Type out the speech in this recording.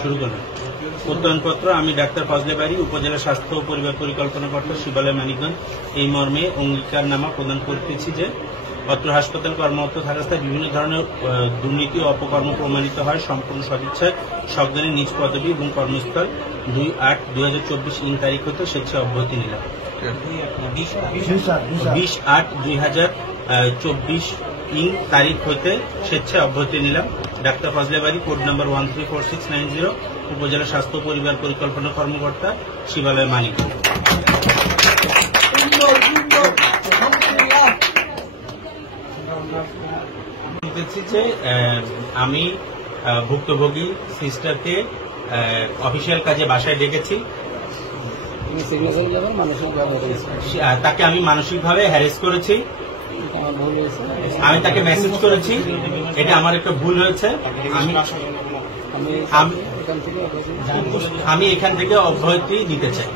শুরু করবেন। প্রত্যয়নপত্র। আমি ডাক্তার ফজলে বারী, উপজেলা স্বাস্থ্য ও পরিবার পরিকল্পনা কর্তা, শিবালয়, মানিকগঞ্জ, এই মর্মে অঙ্গীকারনামা প্রদান করিতেছি যে অত্র হাসপাতাল কর্মরত থাকাস্থায় বিভিন্ন ধরনের দুর্নীতি ও অপকর্ম প্রমাণিত হয় সম্পূর্ণ সদিচ্ছায় সজ্ঞানে নিজ পদবি এবং কর্মস্থল 2/8/2024 তারিখ হতে স্বেচ্ছায় অব্যাহতি নিলাম। 20/8/2024 তারিখ হতে স্বেচ্ছায় অব্যাহতি নিলাম। ডাক্তার ফজলে বারী, কোড নাম্বার 134690, উপজেলা স্বাস্থ্য পরিবার পরিকল্পনা কর্মকর্তা, শিবালয়, মানিকগঞ্জ। যে আমি ভুক্তভোগী সিস্টারকে অফিসিয়াল কাজে বাসায় ডেকেছি। তাকে আমি মানসিকভাবে হ্যারেস করেছি, আমি তাকে মেসেজ করেছি, এটা আমার একটা ভুল হয়েছে। আমি এখান থেকে অব্যাহতি নিতে চাই।